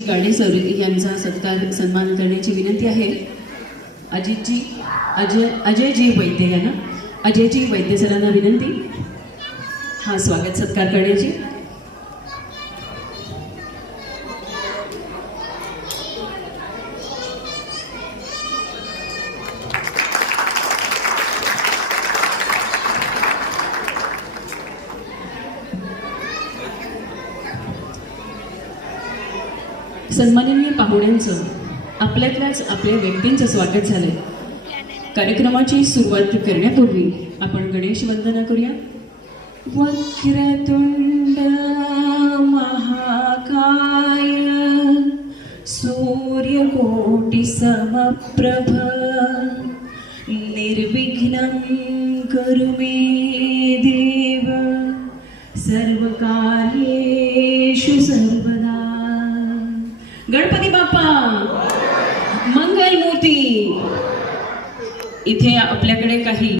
गाडे sir यांचा सत्कार सन्मान करण्याची विनंती आहे. अजयजी वैद्य यांना, अजयजी वैद्य सरांना विनंती हा स्वागत सत्कार करण्याची. सन्माननीय पाहुण्यांचं आपल्यातल्याच आपल्या व्यक्तींचं स्वागत झालंय. कार्यक्रमाची सुरुवात करण्यापूर्वी आपण गणेश वंदना करूया. वक्रतुंड महाकाय सूर्यकोटि समप्रभ निर्विघ्नं कुरु मे देव सर्वकार्येषु सर्वदा. गणपती बाप्पा मंगल मूर्ती. इथे आपल्याकडे काही